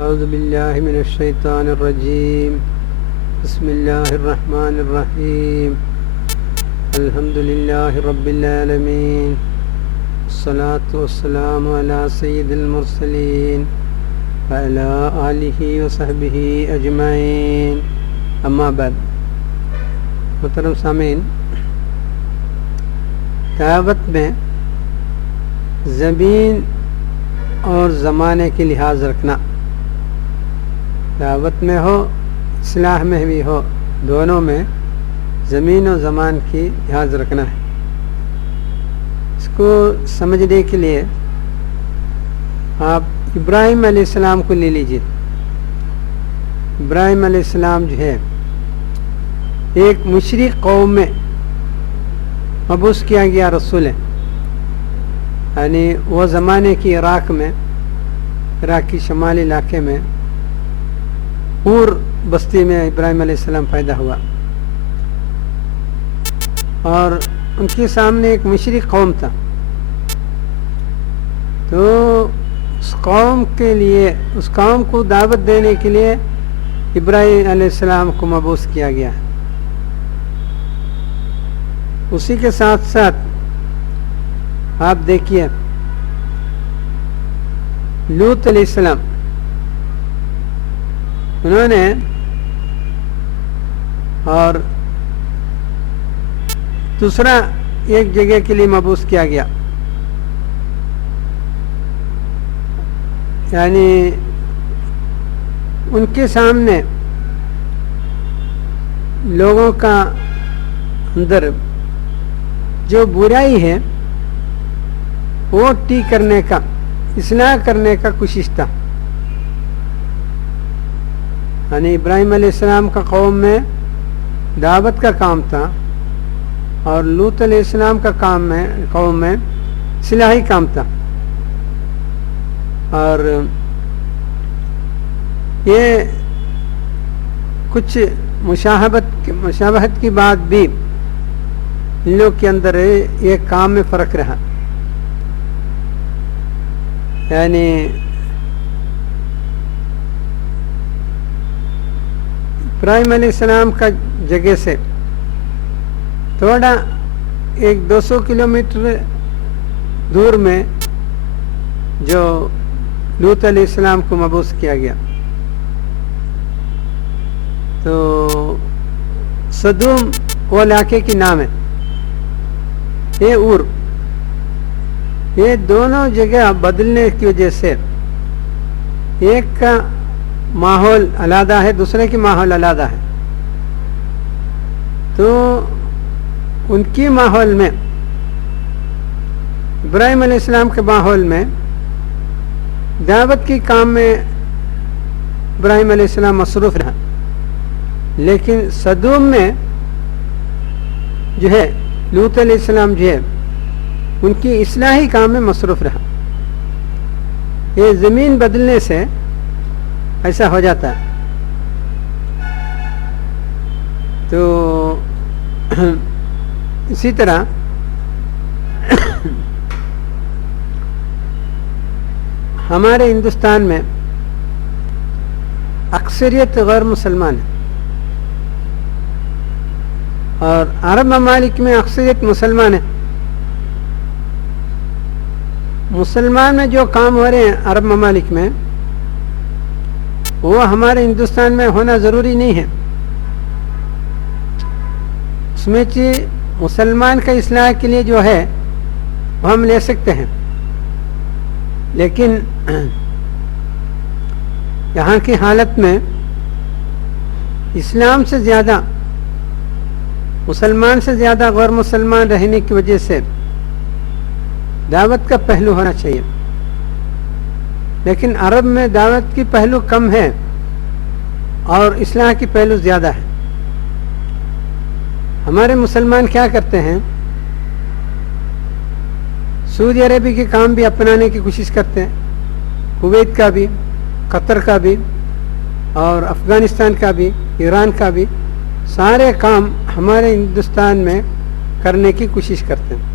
اعوذ باللہ من الشیطان الرجیم بسم اللہ الرحمن الرحیم الحمد للہ رب العالمین الصلاة والسلام علی سید المرسلین وعلی آلہ وصحبہ اجمعین اما بعد۔ محترم سامعین، دعوت میں زمین اور زمانے کی لحاظ رکھنا، دعوت میں ہو اصلاح میں بھی ہو، دونوں میں زمین و زمان کی لحاظ رکھنا ہے۔ اس کو سمجھنے کے لیے آپ ابراہیم علیہ السلام کو لے لیجیے۔ ابراہیم علیہ السلام جو ہے ایک مشرک قوم میں مبعوث کیا گیا رسول ہے، یعنی وہ زمانے کی عراق کی شمالی علاقے میں پور بستی میں ابراہیم علیہ السلام پیدا ہوا، اور ان کے سامنے ایک مشرک قوم تھا، تو اس قوم کو دعوت دینے کے لیے ابراہیم علیہ السلام کو مبعوث کیا گیا۔ اسی کے ساتھ ساتھ آپ دیکھیے لوط علیہ السلام، انہوں نے اور دوسرا ایک جگہ کے لیے مبعوث کیا گیا، یعنی ان کے سامنے لوگوں کا اندر جو برائی ہے وہ ٹھیک کرنے کا، اصلاح کرنے کا کوشش تھا۔ یعنی ابراہیم علیہ السلام کا دعوت کا کام تھا، اور لوط علیہ السلام کا قوم میں اصلاحی کام تھا، اور یہ کچھ مشابہت کی بات بھی ان لوگ کے اندر یہ کام میں فرق رہا۔ یعنی ابراہیم علیہ السلام کا جگہ سے تھوڑا 200 کلومیٹر دور میں جو لوط علیہ السلام کو مبعوث کیا گیا، تو صدوم وہ علاقے کی نام ہے، یہ دونوں جگہ بدلنے کی وجہ سے ایک کا ماحول علیحدہ ہے، دوسرے کی ماحول علیحدہ ہے، تو ان کی ماحول میں، ابراہیم علیہ السلام کے ماحول میں دعوت کی کام میں ابراہیم علیہ السلام مصروف رہا، لیکن صدوم میں جو ہے لوط علیہ السلام جو ہے ان کی اصلاحی کام میں مصروف رہا۔ یہ زمین بدلنے سے ایسا ہو جاتا ہے۔ تو اسی طرح ہمارے ہندوستان میں اکثریت غیر مسلمان ہے، اور عرب ممالک میں اکثریت مسلمان ہے۔ مسلمان میں جو کام ہو رہے ہیں عرب ممالک میں، وہ ہمارے ہندوستان میں ہونا ضروری نہیں ہے۔ اس میں مسلمان کا اصلاح کے لیے جو ہے وہ ہم لے سکتے ہیں، لیکن یہاں کی حالت میں اسلام سے زیادہ، مسلمان سے زیادہ غیر مسلمان رہنے کی وجہ سے دعوت کا پہلو ہونا چاہیے، لیکن عرب میں دعوت کی پہلو کم ہے اور اصلاح کی پہلو زیادہ ہے۔ ہمارے مسلمان کیا کرتے ہیں، سعودی عربی کے کام بھی اپنانے کی کوشش کرتے ہیں، کویت کا بھی، قطر کا بھی، اور افغانستان کا بھی، ایران کا بھی، سارے کام ہمارے ہندوستان میں کرنے کی کوشش کرتے ہیں۔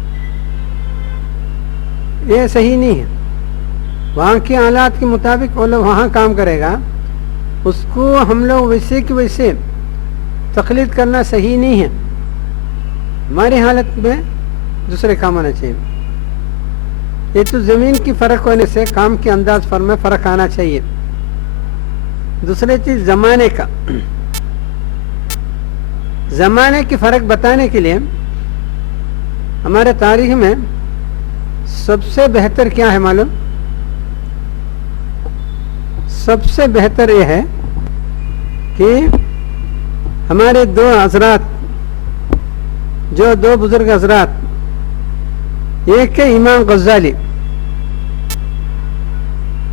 یہ صحیح نہیں ہے۔ وہاں کے حالات کے مطابق وہ لوگ وہاں کام کرے گا، اس کو ہم لوگ ویسے کہ ویسے تقلید کرنا صحیح نہیں ہے. ہماری حالت میں دوسرے کام ہونا چاہیے. یہ تو زمین کی فرق ہونے سے کام کے انداز پر میں فرق آنا چاہیے. دوسری چیز زمانے کا، زمانے کی فرق بتانے کے لیے ہمارے تاریخ میں سب سے بہتر کیا ہے معلوم؟ سب سے بہتر یہ ہے کہ ہمارے دو حضرات، جو دو بزرگ حضرات، ایک ہے امام غزالی.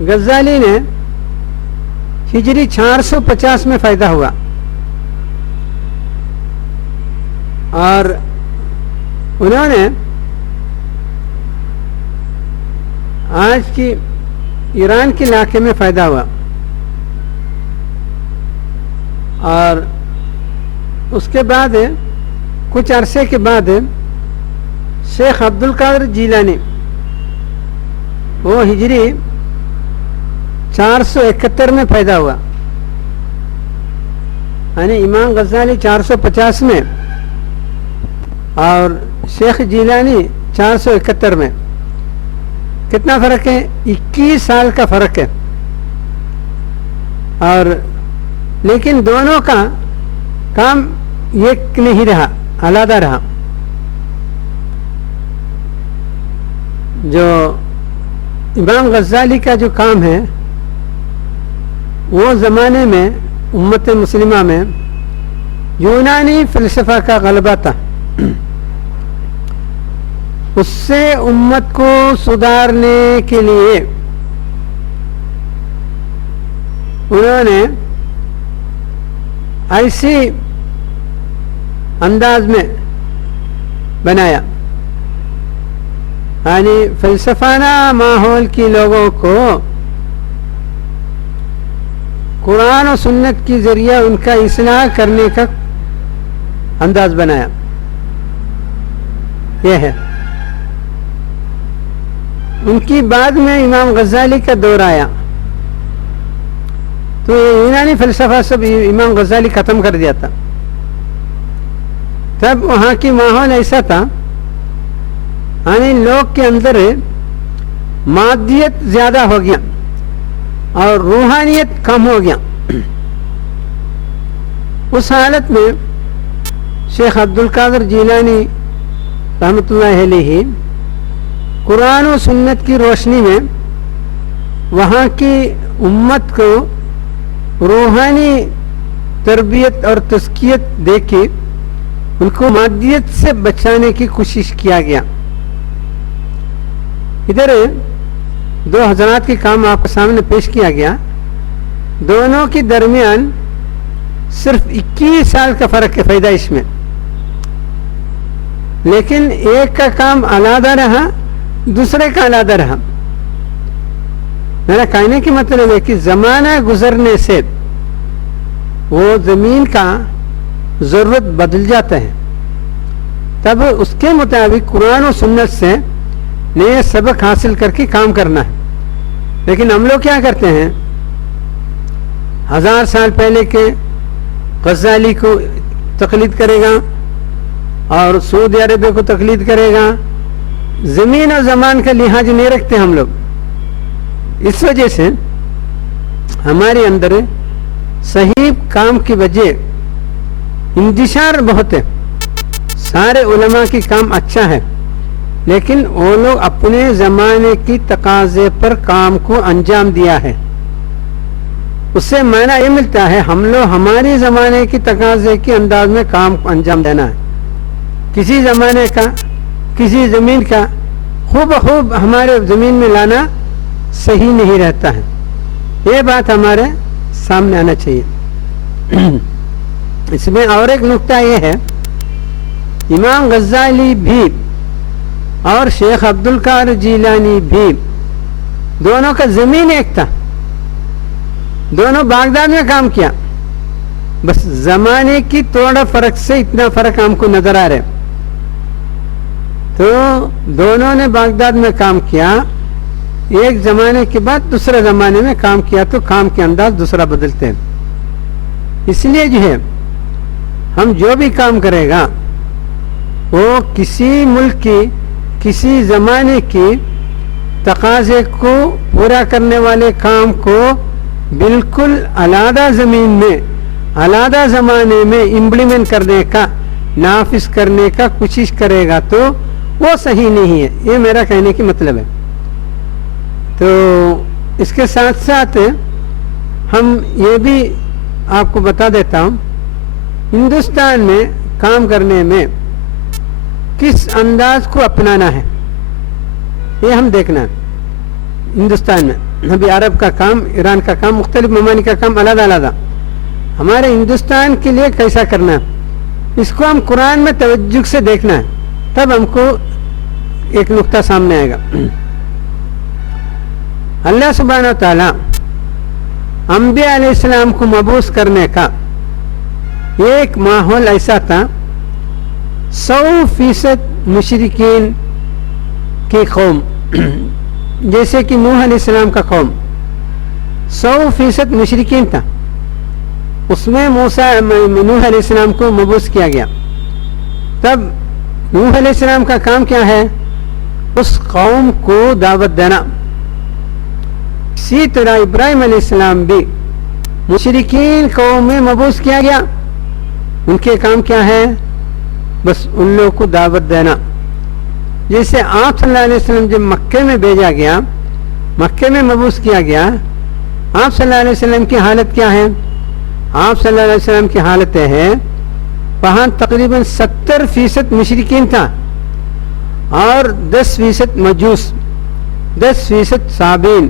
غزالی نے ہجری 450 میں پیدا ہوا اور انہوں نے آج کی ایران کے علاقے میں پیدا ہوا اور اس کے بعد کچھ عرصے کے بعد شیخ عبد القادر جیلانی، وہ ہجری 471 میں پیدا ہوا، یعنی امام غزالی 450 میں اور شیخ جیلانی 471 میں. کتنا فرق ہے؟ 21 سال کا فرق ہے. اور لیکن دونوں کا کام ایک نہیں رہا، علیحدہ رہا. جو امام غزالی کا جو کام ہے وہ زمانے میں امت مسلمہ میں یونانی فلسفہ کا غلبہ تھا. اس سے امت کو سدھارنے کے لیے انہوں نے ایسی انداز میں بنایا، یعنی فلسفانہ ماحول کی لوگوں کو قرآن و سنت کی ذریعہ ان کا اصلاح کرنے کا انداز بنایا. یہ ہے. ان کی بعد میں امام غزالی کا دور آیا تو یونانی فلسفہ سب امام غزالی ختم کر دیا تھا. تب وہاں کی ماحول ایسا تھا، یعنی لوگ کے اندر مادیت زیادہ ہو گیا اور روحانیت کم ہو گیا. اس حالت میں شیخ عبد القادر جیلانی رحمۃ اللہ علیہ قرآن و سنت کی روشنی میں وہاں کی امت کو روحانی تربیت اور تزکیت دے کے ان کو مادیت سے بچانے کی کوشش کیا گیا. ادھر دو حضرات کے کام آپ کے سامنے پیش کیا گیا. دونوں کے درمیان صرف 21 سال کا فرق ہے پیدائش میں، لیکن ایک کا کام علیحدہ رہا، دوسرے کا علیحدہ رہا. میرا کہنے کی مطلب ہے کہ زمانہ گزرنے سے وہ زمین کا ضرورت بدل جاتا ہے، تب اس کے مطابق قرآن و سنت سے نئے سبق حاصل کر کے کام کرنا ہے. لیکن ہم لوگ کیا کرتے ہیں؟ 1000 سال پہلے کے غزالی کو تقلید کرے گا اور سعودی عربیہ کو تقلید کرے گا. زمین اور زمان کا لحاظ نہیں رکھتے ہم لوگ. اس وجہ سے ہمارے اندر صحیح کام کی وجہ انتشار بہت ہے. سارے علماء کی کام اچھا ہے، لیکن وہ لوگ اپنے زمانے کی تقاضے پر کام کو انجام دیا ہے. اس سے معنی یہ ملتا ہے ہم لوگ ہماری زمانے کی تقاضے کے انداز میں کام کو انجام دینا ہے. کسی زمانے کا، کسی زمین کا خوب ہمارے زمین میں لانا صحیح نہیں رہتا ہے. یہ بات ہمارے سامنے آنا چاہیے. اس میں اور ایک نقطہ یہ ہے، امام غزالی بھی اور شیخ عبد القادر جیلانی بھی دونوں کا زمین ایک تھا. دونوں بغداد میں کام کیا، بس زمانے کی تھوڑا فرق سے اتنا فرق ہم کو نظر آ رہا ہے. تو دونوں نے بغداد میں کام کیا، ایک زمانے کے بعد دوسرے زمانے میں کام کیا تو کام کے انداز دوسرا بدلتے ہیں. اس لیے جو ہے ہم جو بھی کام کرے گا وہ کسی ملک کی کسی زمانے کی تقاضے کو پورا کرنے والے کام کو بالکل علیحدہ زمین میں علیحدہ زمانے میں امپلیمنٹ کرنے کا نافذ کرنے کا کوشش کرے گا تو وہ صحیح نہیں ہے. یہ میرا کہنے کی مطلب ہے. تو اس کے ساتھ ساتھ ہم یہ بھی آپ کو بتا دیتا ہوں ہندوستان میں کام کرنے میں کس انداز کو اپنانا ہے یہ ہم دیکھنا ہے. ہندوستان میں ابھی عرب کا کام ایران کا کام مختلف ممالک کا کام علیحدہ علیحدہ ہمارے ہندوستان کے لیے کیسا کرنا ہے اس کو ہم قرآن میں توجہ سے دیکھنا ہے تب ہم کو ایک نقطہ سامنے آئے گا. اللہ سبحانہ و تعالی انبیاء علیہ السلام کو مبعوث کرنے کا ایک ماحول ایسا تھا 100% مشرکین کی قوم جیسے کہ نوح علیہ السلام کا قوم 100% مشرکین تھا. اس میں نوح علیہ السلام کو مبعوث کیا گیا. تب نوح علیہ السلام کا کام کیا ہے اس قوم کو دعوت دینا. اسی طرح ابراہیم علیہ السلام بھی مشرکین قوم میں مبعوث کیا گیا. ان کے کام کیا ہے بس ان لوگوں کو دعوت دینا. جیسے آپ صلی اللہ علیہ وسلم جب مکے میں بھیجا گیا مکے میں مبعوث کیا گیا آپ صلی اللہ علیہ وسلم کی حالت کیا ہے آپ صلی اللہ علیہ وسلم کی حالت ہے وہاں تقریباً 70% مشرکین تھا اور 10% مجوس 10% صابین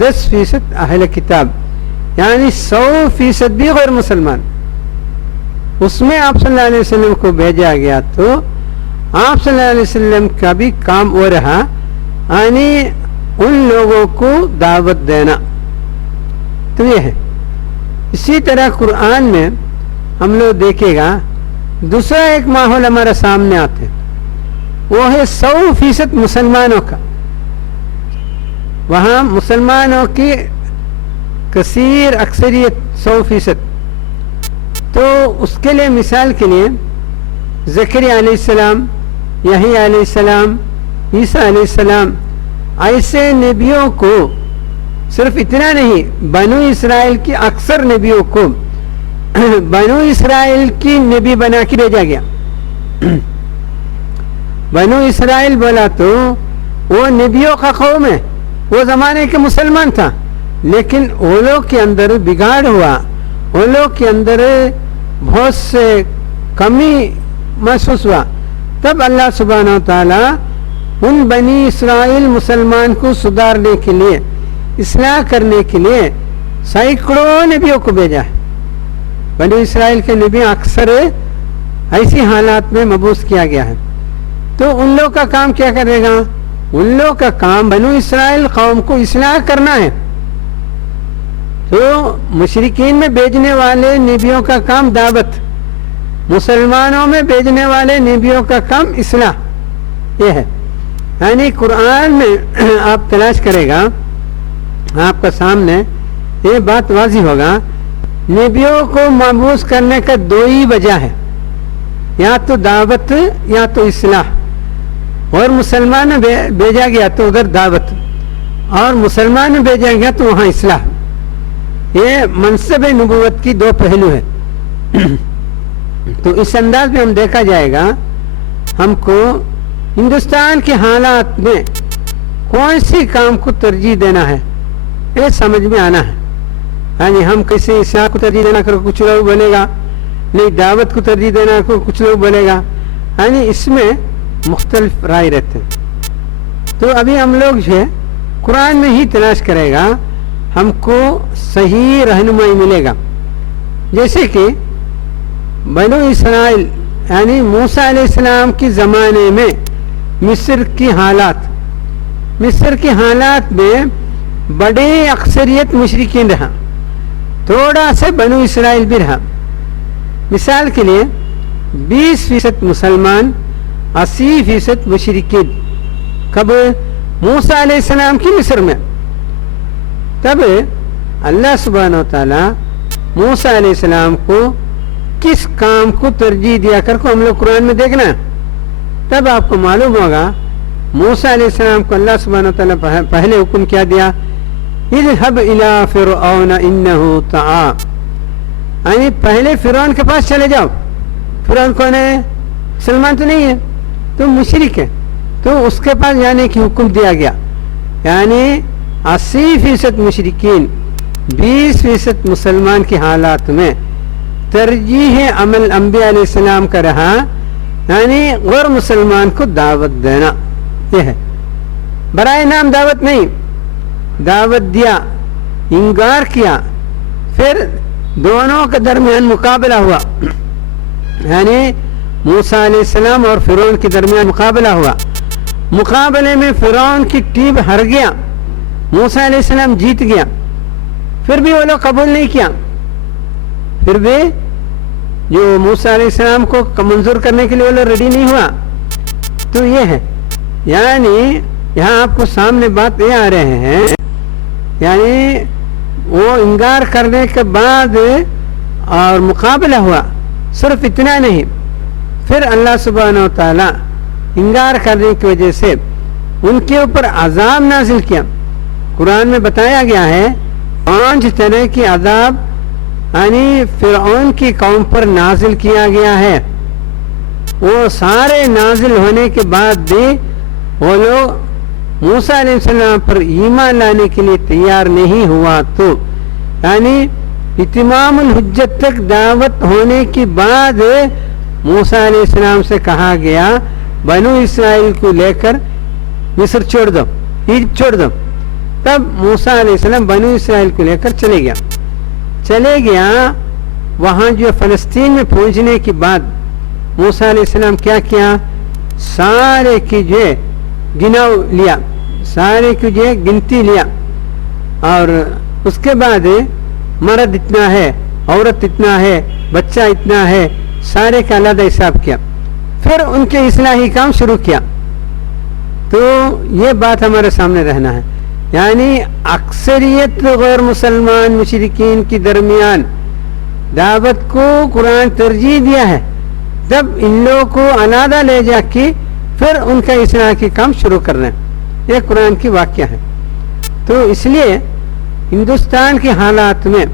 10% اہل کتاب یعنی 100% بھی غیر مسلمان. اس میں آپ صلی اللہ علیہ وسلم کو بھیجا گیا تو آپ صلی اللہ علیہ وسلم کا بھی کام ہو رہا یعنی ان لوگوں کو دعوت دینا. تو یہ ہے. اسی طرح قرآن میں ہم لوگ دیکھے گا دوسرا ایک ماحول ہمارے سامنے آتے ہیں وہ ہے 100% مسلمانوں کا. وہاں مسلمانوں کی کثیر اکثریت 100%. تو اس کے لیے مثال کے لیے زکریا علیہ السلام یحییٰ علیہ السلام عیسیٰ علیہ السلام ایسے نبیوں کو صرف اتنا نہیں بنو اسرائیل کی اکثر نبیوں کو بنو اسرائیل کی نبی بنا کے بھیجا گیا. بنو اسرائیل بولا تو وہ نبیوں کا قوم ہے وہ زمانے کے مسلمان تھا لیکن وہ لوگ کے اندر بگاڑ ہوا وہ لوگ کے اندر بہت سے کمی محسوس ہوا. تب اللہ سبحانہ و تعالی ان بنی اسرائیل مسلمان کو سدھارنے کے لیے اصلاح کرنے کے لیے سینکڑوں نبیوں کو بھیجا ہے. بنی اسرائیل کے نبی اکثر ایسی حالات میں مبعوث کیا گیا ہے. تو ان لوگ کا کام کیا کرے گا ان لوگ کا کام بنو اسرائیل قوم کو اصلاح کرنا ہے. تو مشرکین میں بھیجنے والے نبیوں کا کام دعوت مسلمانوں میں بھیجنے والے نبیوں کا کام اصلاح. یہ ہے یعنی قرآن میں آپ تلاش کرے گا آپ کا سامنے یہ بات واضح ہوگا نبیوں کو مبعوث کرنے کا دو ہی وجہ ہے یا تو دعوت یا تو اصلاح. اور مسلمان بھیجا گیا تو ادھر دعوت اور مسلمان بھیجا گیا تو وہاں اصلاح. یہ منصب نبوت کی دو پہلو ہے. تو اس انداز میں ہم دیکھا جائے گا ہم کو ہندوستان کے حالات میں کون سی کام کو ترجیح دینا ہے یہ سمجھ میں آنا ہے. یعنی ہم کیسے اصلاح کو ترجیح دینا کرو کچھ لوگ بولے گا نہیں دعوت کو ترجیح دینا کو کچھ لوگ بولے گا یعنی اس میں مختلف رائے رہتے ہیں. تو ابھی ہم لوگ جو ہے قرآن میں ہی تلاش کرے گا ہم کو صحیح رہنمائی ملے گا. جیسے کہ بنو اسرائیل یعنی موسیٰ علیہ السلام کے زمانے میں مصر کی حالات میں بڑے اکثریت مشرکین رہا تھوڑا سے بنو اسرائیل بھی رہا. مثال کے لیے 20% مسلمان 80% مشرکین. کب موسیٰ علیہ السلام کی مصر میں. تب اللہ سبحانہ و تعالیٰ موسیٰ علیہ السلام کو کس کام کو ترجیح دیا کر کو ہم لوگ قرآن میں دیکھنا ہے. تب آپ کو معلوم ہوگا موسیٰ علیہ السلام کو اللہ سبحانہ و تعالیٰ پہلے حکم کیا دیا, اذهب الى فرعون انه طغى, یعنی پہلے فرعون کے پاس چلے جاؤ. فرعون کون ہے؟ مسلمان تو نہیں ہے, تو مشرک ہے, تو اس کے پاس جانے کی حکم دیا گیا. یعنی 80% مشرکین 20% مسلمان کی حالات میں ترجیح عمل انبیاء علیہ السلام کا رہا, یعنی غیر مسلمان کو دعوت دینا. یہ ہے برائے نام دعوت نہیں, دعوت دیا, انکار کیا, پھر دونوں کے درمیان مقابلہ ہوا, یعنی موسیٰ علیہ السلام اور فرعون کے درمیان مقابلہ ہوا. مقابلے میں فرعون کی ٹیم ہار گیا, موسیٰ علیہ السلام جیت گیا. پھر بھی وہ لوگ قبول نہیں کیا, پھر بھی جو موسیٰ علیہ السلام کو منظور کرنے کے لیے وہ لوگ ریڈی نہیں ہوا. تو یہ ہے, یعنی یہاں آپ کو سامنے بات یہ آ رہے ہیں, یعنی وہ انکار کرنے کے بعد اور مقابلہ ہوا, صرف اتنا نہیں, پھر اللہ سبحانہ و تعالیٰ انکار کرنے کی وجہ سے ان کے اوپر عذاب نازل کیا. قرآن میں بتایا گیا ہے 5 طرح کی عذاب یعنی فرعون کی قوم پر نازل کیا گیا ہے. وہ سارے نازل ہونے کے بعد بھی وہ لوگ موسیٰ علیہ السلام پر ایمان لانے کے لیے تیار نہیں ہوا. تو یعنی اتمام الحجت تک دعوت ہونے کے بعد موسیٰ علیہ السلام سے کہا گیا بنو اسرائیل کو لے کر مصر چھوڑ دو, ایجپٹ چھوڑ دو. تب موسیٰ علیہ السلام بنو اسرائیل کو لے کر چلے گیا. وہاں جو فلسطین میں پہنچنے کے بعد موسیٰ علیہ السلام کیا کیا, سارے کی جو گناؤ لیا, سارے کی جو گنتی لیا, اور اس کے بعد مرد اتنا ہے, عورت اتنا ہے, بچہ اتنا ہے, سارے کا علیحدہ حساب کیا. پھر ان کے اصلاحی کام شروع کیا. تو یہ بات ہمارے سامنے رہنا ہے, یعنی اکثریت غیر مسلمان مشرکین کی درمیان دعوت کو قرآن ترجیح دیا ہے. جب ان لوگوں کو علیحدہ لے جا کے پھر ان کا اصلاح کی کام شروع کر رہے ہیں, یہ قرآن کی واقعہ ہے. تو اس لیے ہندوستان کے حالات میں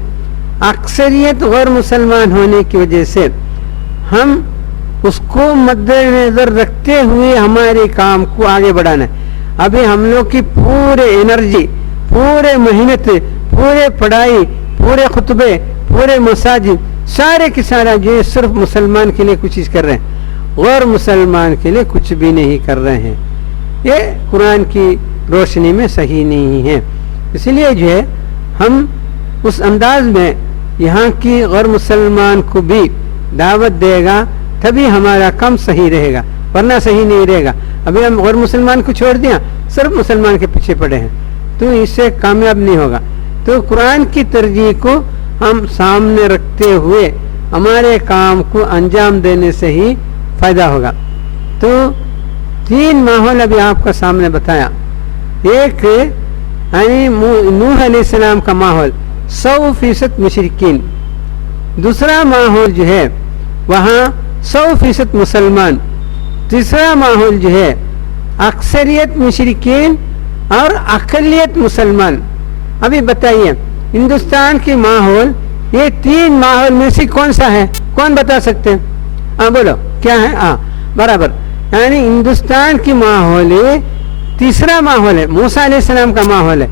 اکثریت غیر مسلمان ہونے کی وجہ سے ہم اس کو مد نظر رکھتے ہوئے ہمارے کام کو آگے بڑھانا ہے. ابھی ہم لوگ کی پورے انرجی, پورے محنت, پورے پڑھائی, پورے خطبے, پورے مساجد, سارے کے سارا جو صرف مسلمان کے لیے کچھ چیز کر رہے ہیں, غیر مسلمان کے لیے کچھ بھی نہیں کر رہے ہیں. یہ قرآن کی روشنی میں صحیح نہیں ہے. اس لیے جو ہے ہم اس انداز میں یہاں کی غیر مسلمان کو بھی دعوت دے گا تبھی ہمارا کام صحیح رہے گا, ورنہ صحیح نہیں رہے گا. ابھی ہم غیر مسلمان کو چھوڑ دیا, صرف مسلمان کے پیچھے پڑے ہیں, تو اس سے کامیاب نہیں ہوگا. تو قرآن کی ترجیح کو ہم سامنے رکھتے ہوئے ہمارے کام کو انجام دینے سے ہی فائدہ ہوگا. تو 3 ماحول ابھی آپ کا سامنے بتایا. ایک یعنی نوح علیہ السلام کا ماحول 100% مشرکین. دوسرا ماحول جو ہے وہاں 100% مسلمان. تیسرا ماحول جو ہے اکثریت مشرکین اور اقلیت مسلمان. ابھی بتائیے ہندوستان کی ماحول, یہ 3 ماحول میں سے کون سا ہے؟ کون بتا سکتے ہیں؟ ہاں بولو کیا ہے؟ ہاں برابر, یعنی ہندوستان کی ماحول تیسرا ماحول ہے, موسیٰ علیہ السلام کا ماحول ہے.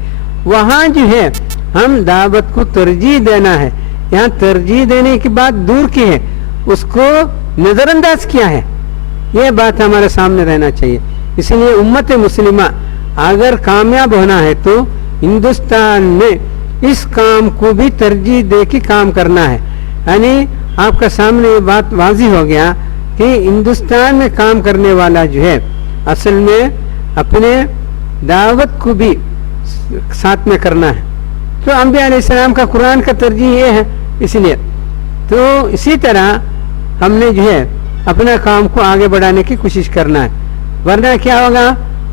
وہاں جو ہے ہم دعوت کو ترجیح دینا ہے. یہاں ترجیح دینے کی بات دور کی ہے, اس کو نظر انداز کیا ہے, یہ بات ہمارے سامنے رہنا چاہیے. اس لیے امت مسلمہ اگر کامیاب ہونا ہے تو ہندوستان میں اس کام کو بھی ترجیح دے کے کام کرنا ہے. یعنی آپ کا سامنے یہ بات واضح ہو گیا کہ ہندوستان میں کام کرنے والا جو ہے اصل میں اپنے دعوت کو بھی ساتھ میں کرنا ہے. تو انبیاء علیہ السلام کا قرآن کا ترجیح یہ ہے. اس لیے تو اسی طرح ہم نے جو ہے اپنا کام کو آگے بڑھانے کی کوشش کرنا ہے, ورنہ کیا ہوگا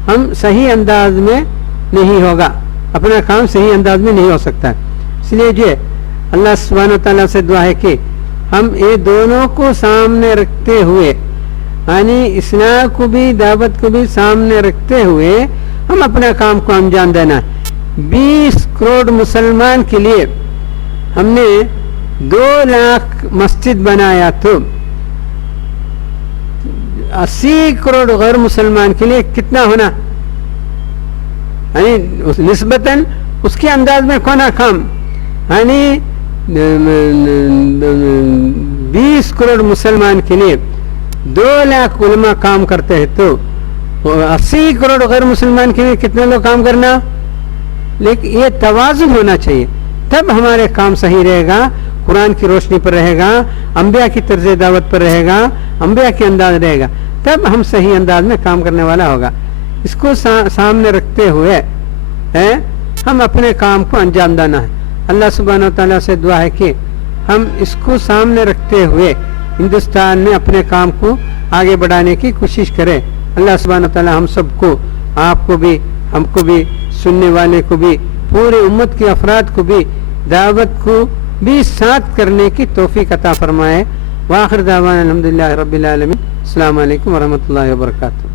ہم صحیح انداز میں نہیں ہوگا، اپنا کام صحیح انداز میں نہیں ہو سکتا. اس لیے جو اللہ سبحانہ تعالیٰ سے دعا ہے کہ ہم یہ دونوں کو سامنے رکھتے ہوئے، یعنی اصلاح کو بھی دعوت کو بھی سامنے رکھتے ہوئے ہم اپنا کام کو انجام دینا. 20 کروڑ مسلمان کے لیے ہم نے 2 لاکھ مسجد بنایا تو 80 کروڑ غیر مسلمان کے لیے کتنا ہونا، یعنی نسبتاً اس کے انداز میں کونا کام، یعنی 20 کروڑ مسلمان کے لیے 2 لاکھ علماء کام کرتے ہیں تو 80 کروڑ غیر مسلمان کے لیے کتنے لوگ کام کرنا. لیکن یہ توازن ہونا چاہیے، تب ہمارے کام صحیح رہے گا، قرآن کی روشنی پر رہے گا، انبیاء کی طرز دعوت پر رہے گا، انبیاء کے انداز رہے گا، تب ہم صحیح انداز میں کام کرنے والا ہوگا. اس کو سامنے رکھتے ہوئے ہم اپنے کام کو انجام دینا ہے. اللہ سبحانہ و تعالیٰ سے دعا ہے کہ ہم اس کو سامنے رکھتے ہوئے ہندوستان میں اپنے کام کو آگے بڑھانے کی کوشش کریں. اللہ سبحانہ و تعالیٰ ہم سب کو، آپ کو بھی، ہم کو بھی، سننے والے کو بھی، پورے امت کے افراد کو بھی دعوت کو بھی ساتھ کرنے کی توفیق عطا فرمائے. وآخر دعوانا الحمدللہ رب العالمین. السلام علیکم ورحمۃ اللہ وبرکاتہ.